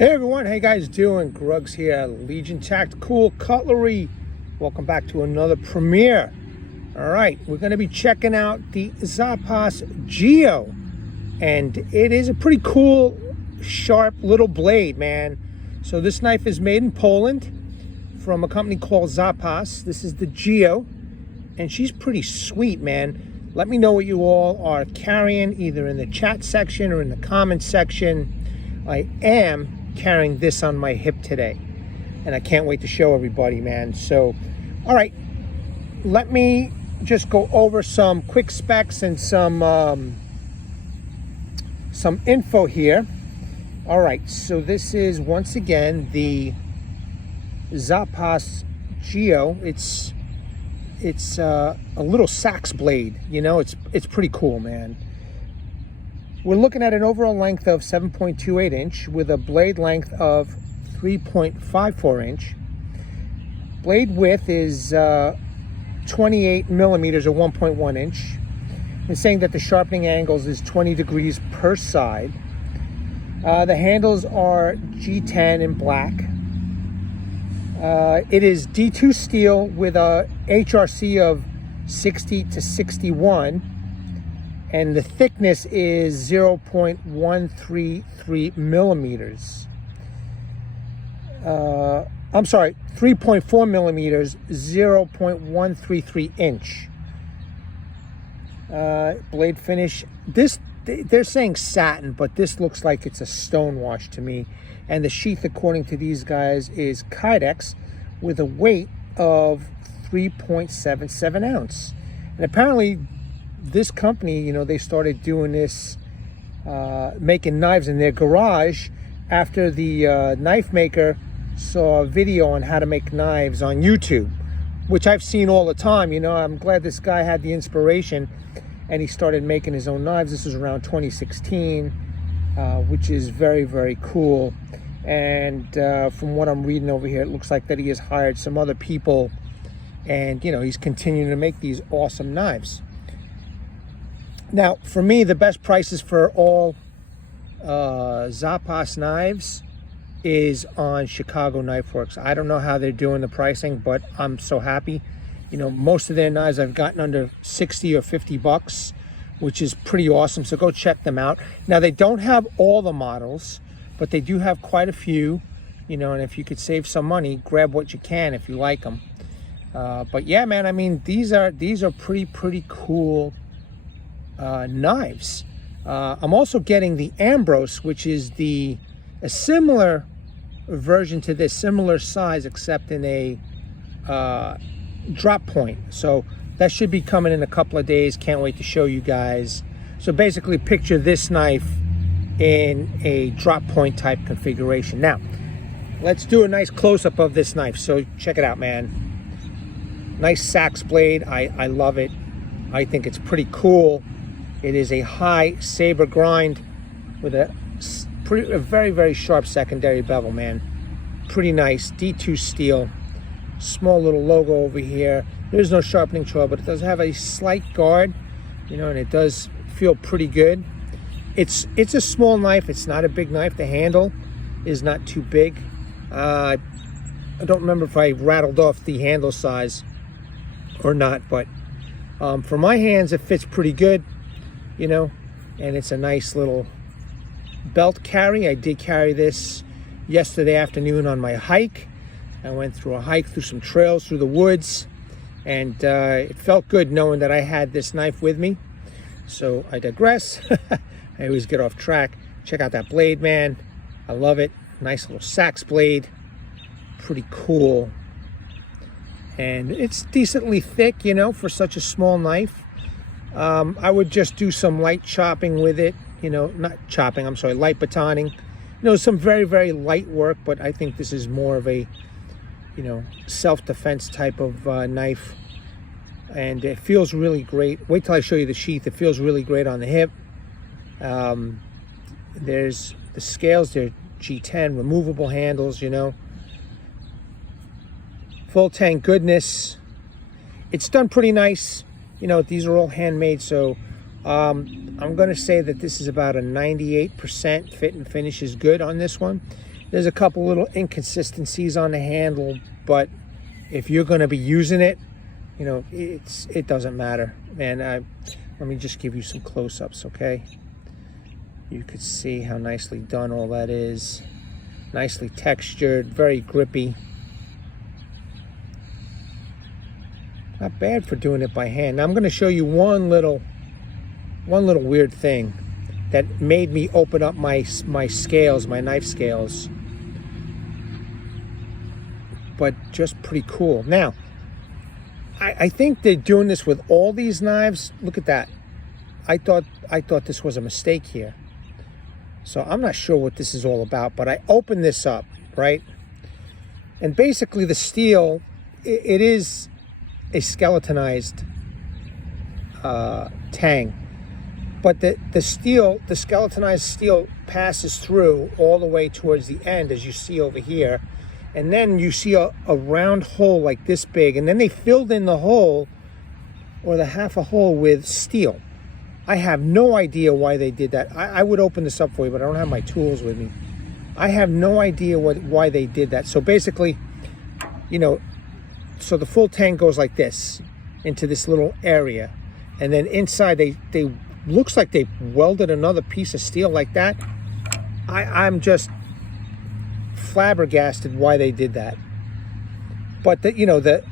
Hey everyone, how you guys doing? Grugs here, Legion Tactical Cutlery. Welcome back to another premiere. All right, we're going to be checking out the ZaPas Geo, and it is a pretty cool, sharp little blade, man. So this knife is made in Poland from a company called ZaPas. This is the Geo, and she's pretty sweet, man. Let me know what you all are carrying, either in the chat section or in the comment section. I am carrying this on my hip today, and I can't wait to show everybody, man. So, all right, let me just go over some quick specs and some info here. All right, so this is once again the ZaPas Geo. It's a little sax blade, you know. It's pretty cool, man. We're looking at an overall length of 7.28 inch with a blade length of 3.54 inch. Blade width is 28 millimeters or 1.1 inch. It's saying that the sharpening angles is 20 degrees per side. The handles are G10 in black. It is D2 steel with a HRC of 60 to 61. And the thickness is 0.133 millimeters. I'm sorry, 3.4 millimeters, 0.133 inch. Blade finish. This, they're saying satin, but this looks like it's a stonewash to me. And the sheath, according to these guys, is Kydex with a weight of 3.77 ounce. And apparently, this company, you know, they started doing this, making knives in their garage after the knife maker saw a video on how to make knives on YouTube, which I've seen all the time. You know, I'm glad this guy had the inspiration and he started making his own knives. This was around 2016, which is very, very cool. And from what I'm reading over here, it looks like that he has hired some other people, and, you know, he's continuing to make these awesome knives. Now, for me, the best prices for all ZaPas knives is on Chicago Knife Works. I don't know how they're doing the pricing, but I'm so happy. You know, most of their knives I've gotten under 60 or 50 bucks, which is pretty awesome. So go check them out. Now, they don't have all the models, but they do have quite a few, you know, and if you could save some money, grab what you can if you like them. But yeah, man, I mean, these are pretty cool knives. I'm also getting the Ambrose, which is a similar version to this, similar size, except in a drop point. So that should be coming in a couple of days. Can't wait to show you guys. So basically, picture this knife in a drop point type configuration. Now, let's do a nice close-up of this knife. So check it out, man. Nice sax blade. I love it. I think it's pretty cool. It is a high saber grind with a very, very sharp secondary bevel, man. Pretty nice. D2 steel. Small little logo over here. There's no sharpening choil, but it does have a slight guard, you know, and it does feel pretty good. It's a small knife. It's not a big knife. The handle is not too big. I don't remember if I rattled off the handle size or not, but for my hands, it fits pretty good. You know, and it's a nice little belt carry. I did carry this yesterday afternoon on my hike. I went through a hike through some trails through the woods, and it felt good knowing that I had this knife with me. So I digress. I always get off track. Check out that blade, man. I love it. Nice little sax blade. Pretty cool. And it's decently thick, you know, for such a small knife. I would just do some light chopping with it, you know, not chopping, I'm sorry, light batoning. You know, some very, very light work, but I think this is more of a, you know, self-defense type of knife. And it feels really great. Wait till I show you the sheath. It feels really great on the hip. There's the scales, they're G10, removable handles, you know. Full tank goodness. It's done pretty nice. You know, these are all handmade, so I'm going to say that this is about a 98% fit and finish is good on this one. There's a couple little inconsistencies on the handle, but if you're going to be using it, you know, it doesn't matter, man. Let me just give you some close-ups, okay? You could see how nicely done all that is. Nicely textured, very grippy. Not bad for doing it by hand. Now I'm going to show you one little weird thing that made me open up my scales, my knife scales. But just pretty cool. Now, I think they're doing this with all these knives. Look at that. I thought this was a mistake here. So I'm not sure what this is all about, but I opened this up, right? And basically the steel, it is a skeletonized tang. But the skeletonized steel passes through all the way towards the end, as you see over here. And then you see a round hole like this big. And then they filled in the hole, or the half a hole, with steel. I have no idea why they did that. I would open this up for you, but I don't have my tools with me. I have no idea why they did that. So basically, you know, so the full tang goes like this into this little area. And then inside they looks like they welded another piece of steel like that. I'm just flabbergasted why they did that. But you know, the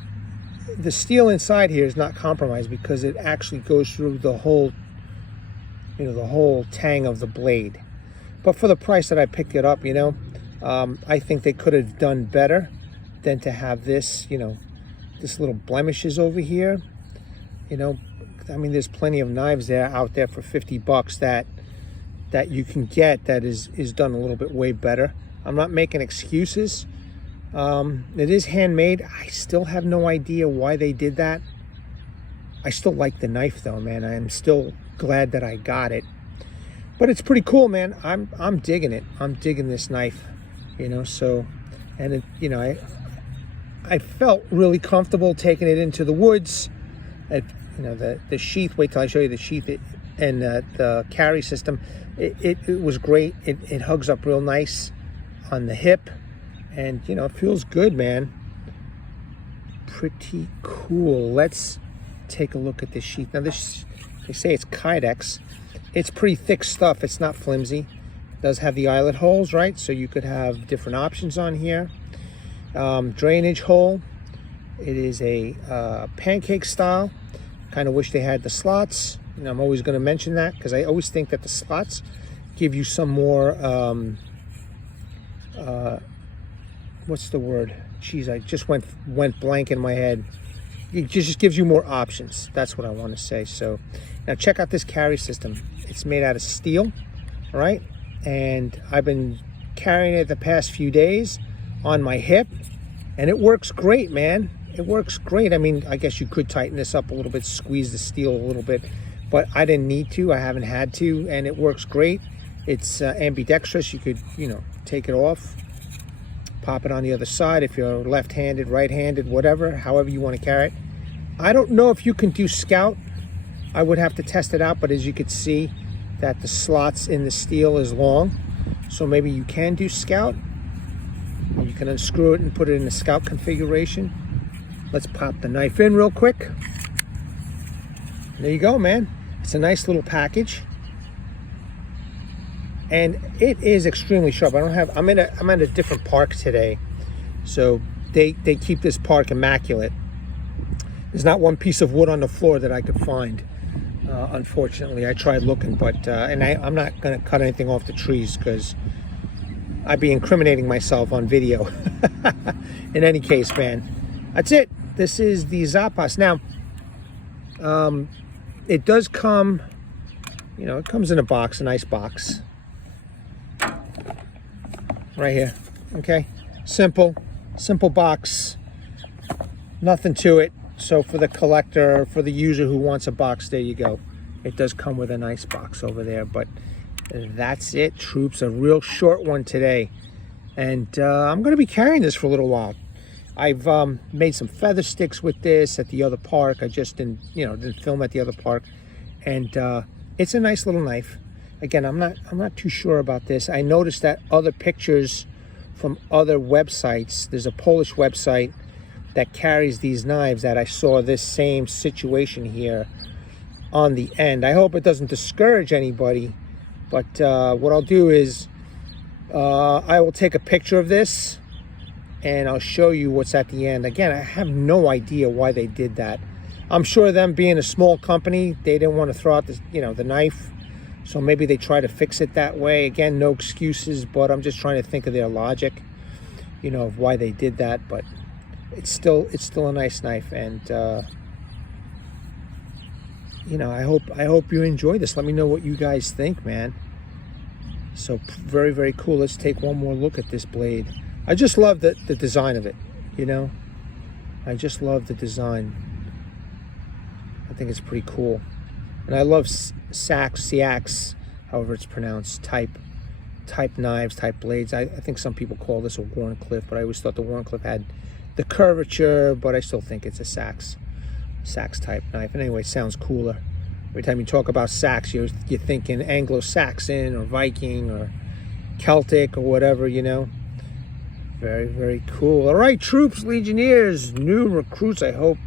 steel inside here is not compromised because it actually goes through the whole, you know, the whole tang of the blade. But for the price that I picked it up, you know, I think they could have done better than to have this, you know, this little blemishes over here. You know, I mean, there's plenty of knives out there for 50 bucks that you can get that is done a little bit way better. I'm not making excuses. It is handmade. I still have no idea why they did that. I still like the knife though, man. I'm still glad that I got it. But it's pretty cool, man. I'm digging it. I'm digging this knife, you know. So, and it, you know, I felt really comfortable taking it into the woods. You know, the sheath. Wait till I show you the sheath and the carry system. It was great. It hugs up real nice on the hip, and you know, it feels good, man. Pretty cool. Let's take a look at this sheath. Now this, they say it's Kydex. It's pretty thick stuff. It's not flimsy. It does have the eyelet holes, right? So you could have different options on here. Drainage hole. It is a pancake style. Kind of wish they had the slots. You know, I'm always going to mention that because I always think that the slots give you some more what's the word? Jeez, I just went blank in my head. It just gives you more options. That's what I want to say. So now check out this carry system. It's made out of steel, all right? And I've been carrying it the past few days on my hip, and it works great, man. It works great. I mean, I guess you could tighten this up a little bit, squeeze the steel a little bit, but I didn't need to. I haven't had to, and it works great. It's ambidextrous. You could, you know, take it off, pop it on the other side if you're left-handed, right-handed, whatever, however you want to carry it. I don't know if you can do scout. I would have to test it out, but as you could see that the slots in the steel is long, so maybe you can do scout. You can unscrew it and put it in the scout configuration. Let's pop the knife in real quick. There you go, man. It's a nice little package, and it is extremely sharp. I'm at a different park today, so they keep this park immaculate. There's not one piece of wood on the floor that I could find. Unfortunately, I tried looking, but and I'm not going to cut anything off the trees because I'd be incriminating myself on video. In any case, man, that's it. This is the ZaPas. Now, it does come, you know, it comes in a box, a nice box. Right here, okay? Simple box, nothing to it. So for the collector, for the user who wants a box, there you go. It does come with a nice box over there, but that's it, troops. A real short one today. And I'm gonna be carrying this for a little while. I've made some feather sticks with this at the other park. I just didn't film at the other park. And it's a nice little knife. Again, I'm not too sure about this. I noticed that other pictures from other websites. There's a Polish website that carries these knives that I saw this same situation here on the end. I hope it doesn't discourage anybody, but what I'll do is I will take a picture of this and I'll show you what's at the end. Again, I have no idea why they did that. I'm sure them being a small company, they didn't want to throw out the, you know, the knife, so maybe they try to fix it that way. Again, no excuses, but I'm just trying to think of their logic, you know, of why they did that. But it's still a nice knife, and you know, I hope you enjoy this. Let me know what you guys think, man. So very, very cool. Let's take one more look at this blade. I just love the design of it, you know. I just love the design. I think it's pretty cool. And I love Siax, however it's pronounced, type knives, type blades. I think some people call this a Warncliffe, but I always thought the Warncliffe had the curvature, but I still think it's a Sax type knife. And anyway, it sounds cooler. Every time you talk about Sax, you're thinking Anglo-Saxon or Viking or Celtic or whatever, you know. Very, very cool. All right, troops, legionnaires, new recruits, I hope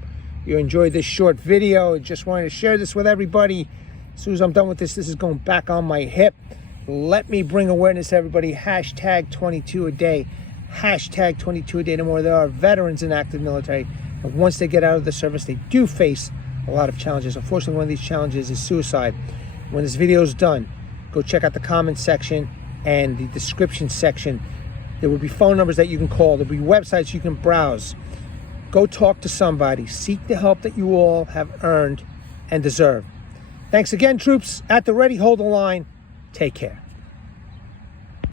you enjoyed this short video. I just wanted to share this with everybody. As soon as I'm done with this is going back on my hip. Let me bring awareness to everybody. Hashtag 22 a day. Hashtag 22 a day. No more. There are veterans in active military. And once they get out of the service, they do face a lot of challenges. Unfortunately, one of these challenges is suicide. When this video is done, go check out the comment section and the description section. There will be phone numbers that you can call. There will be websites you can browse. Go talk to somebody. Seek the help that you all have earned and deserve. Thanks again, troops. At the ready, hold the line. Take care.